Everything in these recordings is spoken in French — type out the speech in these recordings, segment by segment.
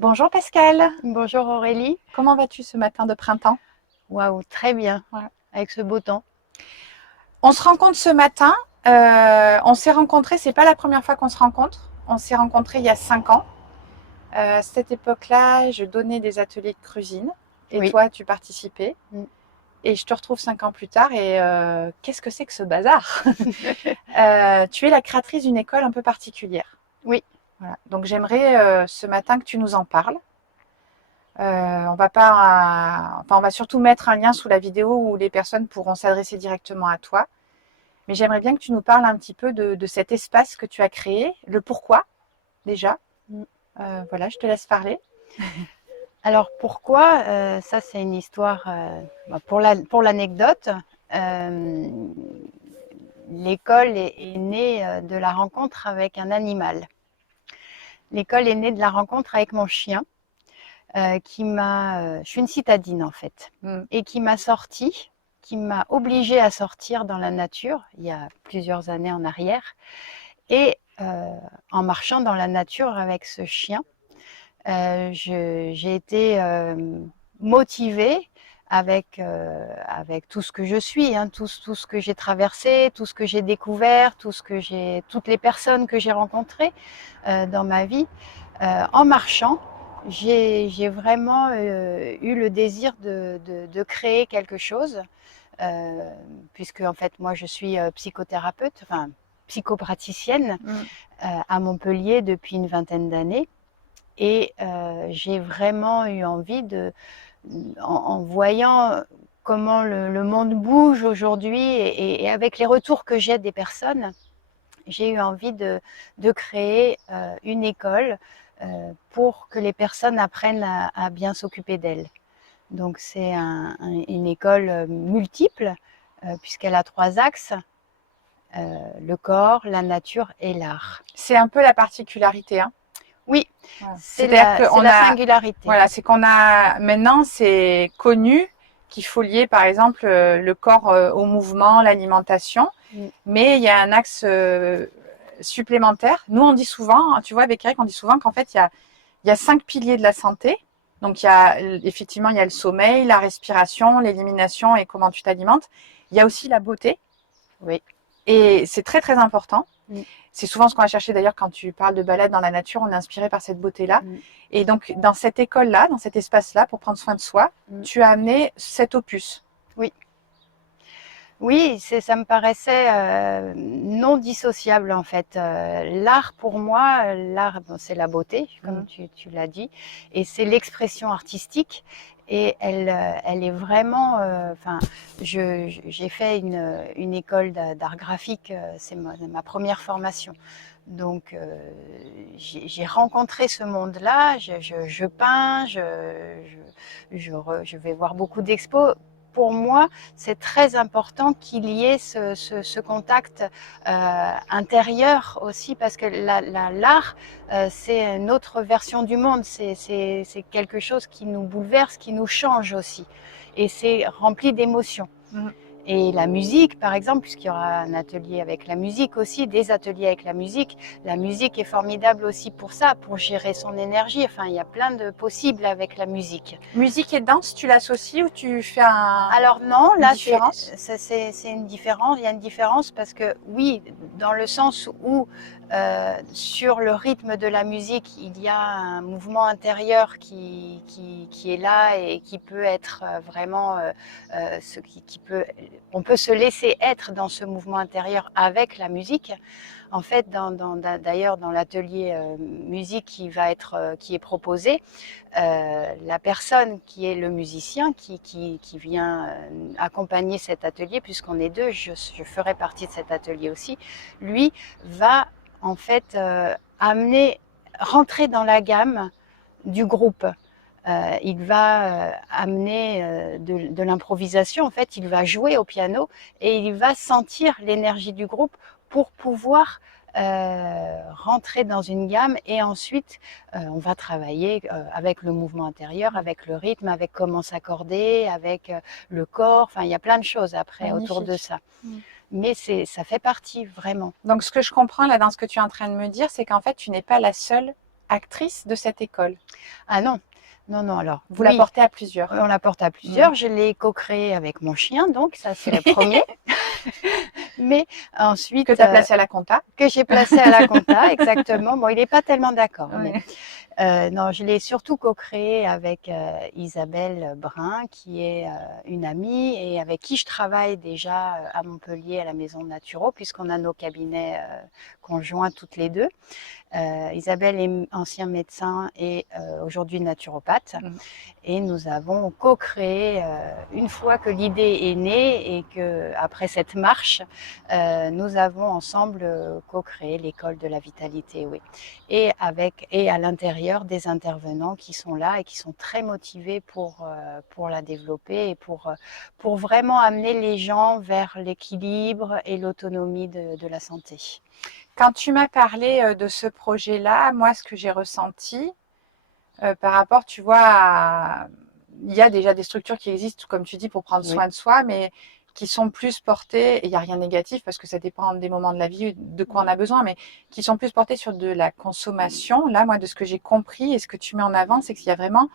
Bonjour Pascal, Bonjour Aurélie. comment vas-tu ce matin de printemps? Waouh, très bien, Ouais. avec ce beau temps. On se rencontre ce matin, on s'est rencontrés, c'est pas la première fois qu'on se rencontre, on s'est rencontrés il y a 5 ans. À cette époque-là, je donnais des ateliers de cuisine et Oui. toi tu participais. Mm. Et je te retrouve 5 ans plus tard et qu'est-ce que c'est que ce bazar? Tu es la créatrice d'une école un peu particulière. Oui. Voilà. Donc j'aimerais ce matin que tu nous en parles. On va pas, enfin, on va surtout mettre un lien sous la vidéo où les personnes pourront s'adresser directement à toi. Mais j'aimerais bien que tu nous parles un petit peu de cet espace que tu as créé, le pourquoi déjà. Mm. Voilà, je te laisse parler. Alors pourquoi ça c'est une histoire pour l'anecdote. euh, L'école est née de la rencontre avec un animal. L'école est née de la rencontre avec mon chien je suis une citadine en fait, Mm. et qui m'a obligée à sortir dans la nature il y a plusieurs années en arrière. Et en marchant dans la nature avec ce chien, j'ai été motivée avec tout ce que je suis, hein, tout ce que j'ai traversé, tout ce que j'ai découvert, toutes les personnes que j'ai rencontrées dans ma vie. En marchant, j'ai vraiment eu le désir de créer quelque chose, puisque en fait moi je suis psychothérapeute, enfin psychopraticienne Mm. à Montpellier depuis une vingtaine d'années. Et j'ai vraiment eu envie en voyant comment le monde bouge aujourd'hui et avec les retours que j'ai des personnes, j'ai eu envie de créer une école pour que les personnes apprennent à bien s'occuper d'elles. Donc c'est une école multiple puisqu'elle a 3 axes, le corps, la nature et l'art. C'est un peu la particularité, hein. Oui, Voilà. C'est-à-dire c'est qu'on la a, singularité. voilà, c'est qu'on a maintenant, c'est connu qu'il faut lier, par exemple, le corps au mouvement, l'alimentation, Mm. mais il y a un axe supplémentaire. Nous, on dit souvent, tu vois, avec Eric, on dit souvent qu'en fait, il y a 5 piliers de la santé. Donc, effectivement, il y a le sommeil, la respiration, l'élimination et comment tu t'alimentes. Il y a aussi la beauté. Oui. Et c'est très, très important. Mm. C'est souvent ce qu'on va chercher d'ailleurs quand tu parles de balade dans la nature, on est inspiré par cette beauté-là. Mm. Et donc, dans cette école-là, dans cet espace-là, pour prendre soin de soi, Mm. tu as amené cet opus. Oui. Oui, ça me paraissait non dissociable en fait. L'art pour moi, l'art bon, c'est la beauté, comme Mm. tu l'as dit, et c'est l'expression artistique. Et elle est vraiment. Enfin, j'ai fait une école d'art graphique, c'est ma première formation. Donc, j'ai rencontré ce monde-là. Je peins, je vais voir beaucoup d'expos. Pour moi, c'est très important qu'il y ait ce contact intérieur aussi, parce que l'art, c'est une autre version du monde. C'est quelque chose qui nous bouleverse, qui nous change aussi. Et c'est rempli d'émotions. Mm. Et la musique, par exemple, puisqu'il y aura un atelier avec la musique aussi, des ateliers avec la musique est formidable aussi pour ça, pour gérer son énergie. Enfin, il y a plein de possibles avec la musique. Musique et danse, tu l'associes ou tu fais Alors non, une là différence? c'est une différence. Il y a une différence parce que oui, dans le sens où sur le rythme de la musique, il y a un mouvement intérieur qui est là et qui peut être vraiment qui peut. On peut se laisser être dans ce mouvement intérieur avec la musique. En fait, d'ailleurs, dans l'atelier musique qui est proposé, la personne qui est le musicien qui vient accompagner cet atelier, puisqu'on est deux, je ferai partie de cet atelier aussi, lui va en fait rentrer dans la gamme du groupe. Il va amener de l'improvisation, en fait, il va jouer au piano et il va sentir l'énergie du groupe pour pouvoir rentrer dans une gamme et ensuite on va travailler avec le mouvement intérieur, avec le rythme, avec comment s'accorder, avec le corps, enfin il y a plein de choses après autour de Magnifique. ça. Mm. Mais ça fait partie vraiment. Donc, ce que je comprends là dans ce que tu es en train de me dire, c'est qu'en fait, tu n'es pas la seule actrice de cette école? Ah non, non, non, alors Vous la oui, portez à plusieurs? on la porte à Mmh. plusieurs. Je l'ai co-créée avec mon chien, donc ça c'est le premier. Mais Que ensuite, tu as placée à la compta? que j'ai placé à la compta, exactement. Bon, il n'est pas tellement d'accord, mais Ouais. non, je l'ai surtout co-créé avec Isabelle Brun, qui est une amie et avec qui je travaille déjà à Montpellier à la Maison Naturo, puisqu'on a nos cabinets conjoints toutes les deux. Isabelle est ancien médecin et aujourd'hui naturopathe. Mmh. Et nous avons co-créé, une fois que l'idée est née et que après cette marche, nous avons ensemble co-créé l'école de la vitalité, oui. Et à l'intérieur des intervenants qui sont là et qui sont très motivés pour la développer et pour vraiment amener les gens vers l'équilibre et l'autonomie de la santé. Quand tu m'as parlé de ce projet-là, moi, ce que j'ai ressenti par rapport, tu vois, il y a déjà des structures qui existent, comme tu dis, pour prendre Oui. soin de soi, mais qui sont plus portées, et il n'y a rien de négatif parce que ça dépend des moments de la vie, de quoi on a besoin, mais qui sont plus portées sur de la consommation. Là, moi, de ce que j'ai compris et ce que tu mets en avant, c'est qu'il y a vraiment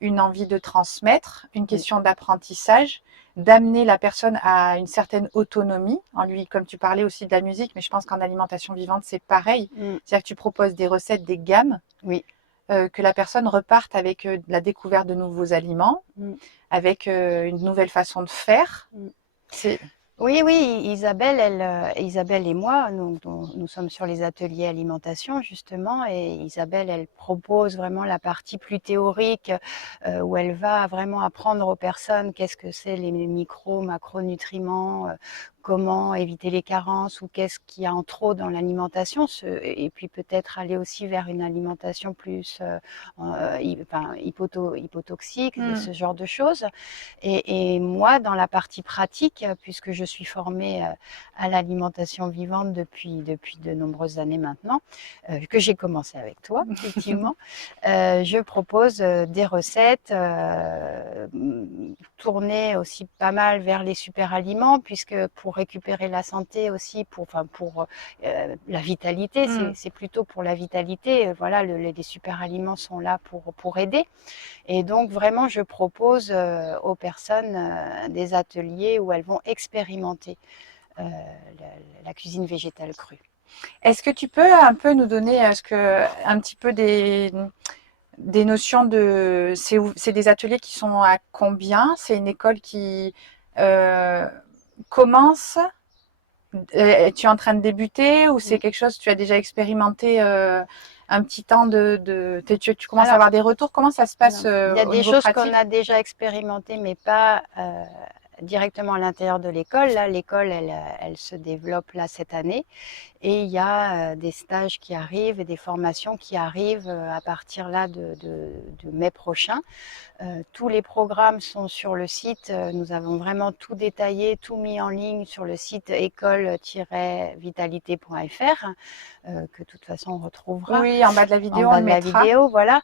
une envie de transmettre, une Oui. question d'apprentissage, d'amener la personne à une certaine autonomie. En lui, comme tu parlais aussi de la musique, mais je pense qu'en alimentation vivante, c'est pareil. Mm. C'est-à-dire que tu proposes des recettes, des gammes, Oui. que la personne reparte avec la découverte de nouveaux aliments, Mm. avec une nouvelle façon de faire. Mm. C'est Oui, oui, Isabelle et moi, nous sommes sur les ateliers alimentation justement, et Isabelle, elle propose vraiment la partie plus théorique où elle va vraiment apprendre aux personnes qu'est-ce que c'est les macronutriments, comment éviter les carences ou qu'est-ce qu'il y a en trop dans l'alimentation, et puis peut-être aller aussi vers une alimentation plus hypotoxique, mmh, ce genre de choses. Et moi, dans la partie pratique, puisque je suis formée à l'alimentation vivante depuis de nombreuses années maintenant, que j'ai commencé avec toi, effectivement, je propose des recettes tournées aussi pas mal vers les super aliments, puisque pour récupérer la santé aussi, pour la vitalité, mmh. c'est plutôt pour la vitalité. Voilà, les super aliments sont là pour aider. Et donc vraiment, je propose aux personnes des ateliers où elles vont expérimenter la cuisine végétale crue. Est-ce que tu peux un peu nous donner un petit peu des notions de... C'est des ateliers qui sont à combien? C'est une école qui euh, commence? Tu es en train de débuter ou c'est quelque chose que tu as déjà expérimenté un petit temps tu commences à Alors, avoir des retours? Comment ça se passe il y a au des niveau choses qu'on pratique? a déjà expérimentées, mais pas directement à l'intérieur de l'école. Là, l'école, elle se développe là cette année. Et il y a des stages qui arrivent et des formations qui arrivent à partir là de mai prochain. Tous les programmes sont sur le site. Nous avons vraiment tout détaillé, tout mis en ligne sur le site école-vitalité.fr, que de toute façon on retrouvera Oui, en bas de la en vidéo, on bas le de la mettra. vidéo. Voilà.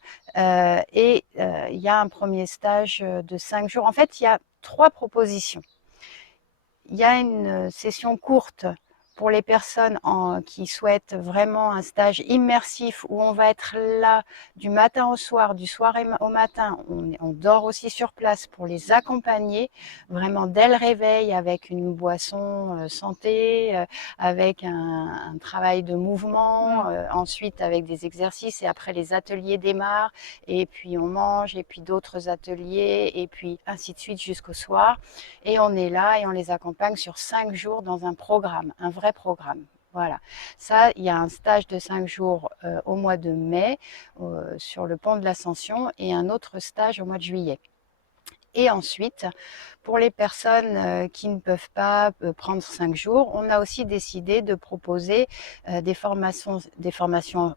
Il y a un premier stage de 5 jours. En fait, il y a 3 propositions. Il y a une session courte pour les personnes qui souhaitent vraiment un stage immersif où on va être là du matin au soir, du soir au matin. On dort aussi sur place pour les accompagner vraiment dès le réveil avec une boisson santé, avec un travail de mouvement, Mm. ensuite avec des exercices et après les ateliers démarrent et puis on mange et puis d'autres ateliers et puis ainsi de suite jusqu'au soir. Et on est là et on les accompagne sur 5 jours dans un programme, un vrai programme. Voilà. Ça, il y a un stage de 5 jours au mois de mai sur le pont de l'Ascension et un autre stage au mois de juillet. Et ensuite, pour les personnes qui ne peuvent pas prendre 5 jours, on a aussi décidé de proposer des formations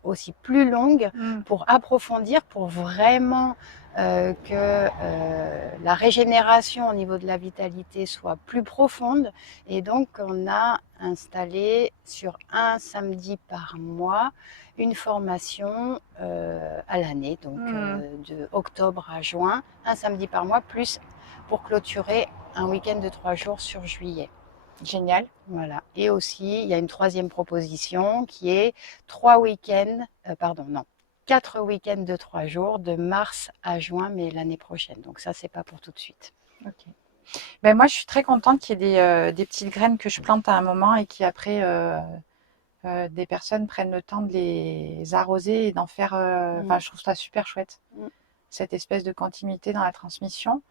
aussi plus longues Mm. pour approfondir, pour vraiment que la régénération au niveau de la vitalité soit plus profonde. Et donc, on a installé sur un samedi par mois une formation à l'année, donc Mm. de octobre à juin, un samedi par mois, plus pour clôturer un week-end de 3 jours sur juillet. Génial. Voilà. Et aussi, il y a une troisième proposition qui est 3 week-ends, pardon, non. 4 week-ends de 3 jours, de mars à juin, mais l'année prochaine. Donc ça, c'est pas pour tout de suite. Ok. Ben moi, je suis très contente qu'il y ait des petites graines que je plante à un moment et qui après des personnes prennent le temps de les arroser et d'en faire. Enfin, je trouve ça super chouette, Mm. cette espèce de continuité dans la transmission.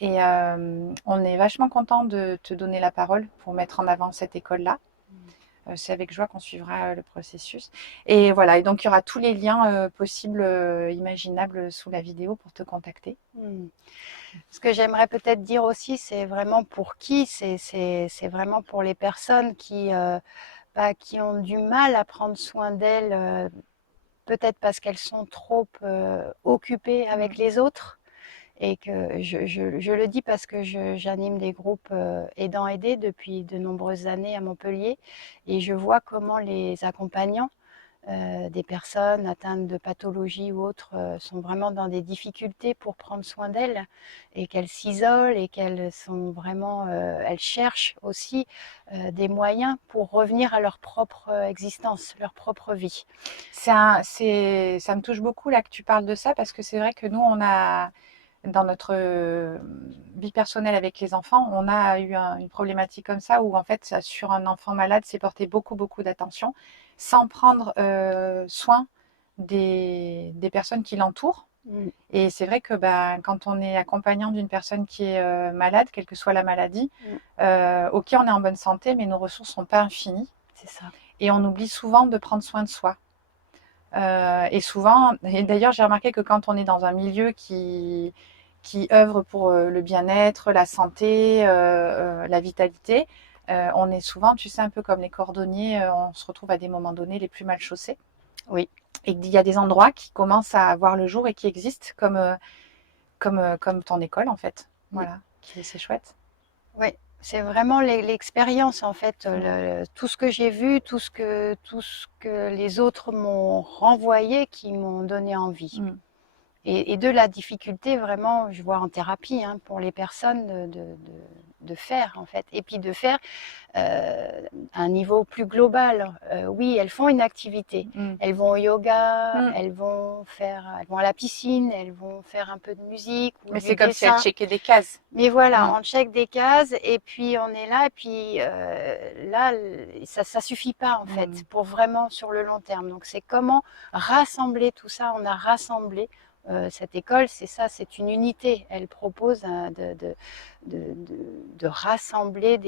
Et on est vachement content de te donner la parole pour mettre en avant cette école-là. C'est avec joie qu'on suivra le processus. Et voilà, et donc il y aura tous les liens possibles, imaginables sous la vidéo pour te contacter. Ce que j'aimerais peut-être dire aussi, c'est vraiment pour qui, c'est vraiment pour les personnes qui ont du mal à prendre soin d'elles, peut-être parce qu'elles sont trop occupées avec les autres. Et que je le dis parce que j'anime des groupes aidants-aidés depuis de nombreuses années à Montpellier, et je vois comment les accompagnants des personnes atteintes de pathologies ou autres sont vraiment dans des difficultés pour prendre soin d'elles, et qu'elles s'isolent, et qu'elles sont vraiment, elles cherchent aussi des moyens pour revenir à leur propre existence, leur propre vie. Ça me touche beaucoup là que tu parles de ça parce que c'est vrai que nous, on a, dans notre vie personnelle avec les enfants, on a eu une problématique comme ça où en fait, sur un enfant malade, c'est porter beaucoup, beaucoup d'attention sans prendre soin des personnes qui l'entourent. Mm. Et c'est vrai que ben, quand on est accompagnant d'une personne qui est malade, quelle que soit la maladie, ok, on est en bonne santé, mais nos ressources ne sont pas infinies. C'est ça. Et on oublie souvent de prendre soin de soi. Et souvent, et d'ailleurs, j'ai remarqué que quand on est dans un milieu qui œuvre pour le bien-être, la santé, la vitalité, on est souvent, tu sais, un peu comme les cordonniers, on se retrouve à des moments donnés les plus mal chaussés. Oui. Et qu'il y a des endroits qui commencent à voir le jour et qui existent comme ton école, en fait. Voilà, c'est chouette. Oui, c'est vraiment l'expérience en fait, tout ce que j'ai vu, tout ce que les autres m'ont renvoyé qui m'ont donné envie. Mm. Et de la difficulté vraiment, je vois en thérapie, hein, pour les personnes de faire en fait. Et puis de faire à un niveau plus global. Oui, elles font une activité. Mm. Elles vont au yoga, Mm. elles vont à la piscine, elles vont faire un peu de musique ou Mais du c'est comme si elle dessin. checkait des cases. Mais voilà, Mm. on check des cases et puis on est là, et puis là, ça suffit pas en fait Mm. pour vraiment sur le long terme. Donc c'est comment rassembler tout ça. On a rassemblé cette école, c'est ça, c'est une unité. Elle propose de rassembler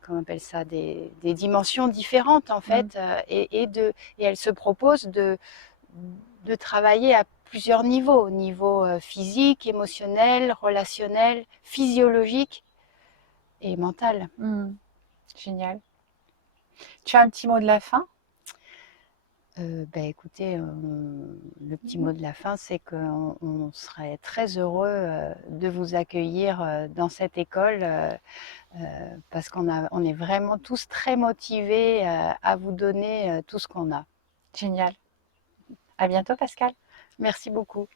comment on appelle ça, des dimensions différentes en Mm. fait, et elle se propose de travailler à plusieurs niveaux, niveau physique, émotionnel, relationnel, physiologique et mental. Mm. Génial. Tu as un petit mot de la fin? Écoutez, le petit mot de la fin, c'est qu'on serait très heureux de vous accueillir dans cette école, parce on est vraiment tous très motivés à vous donner tout ce qu'on a. Génial. À bientôt, Pascal. Merci beaucoup.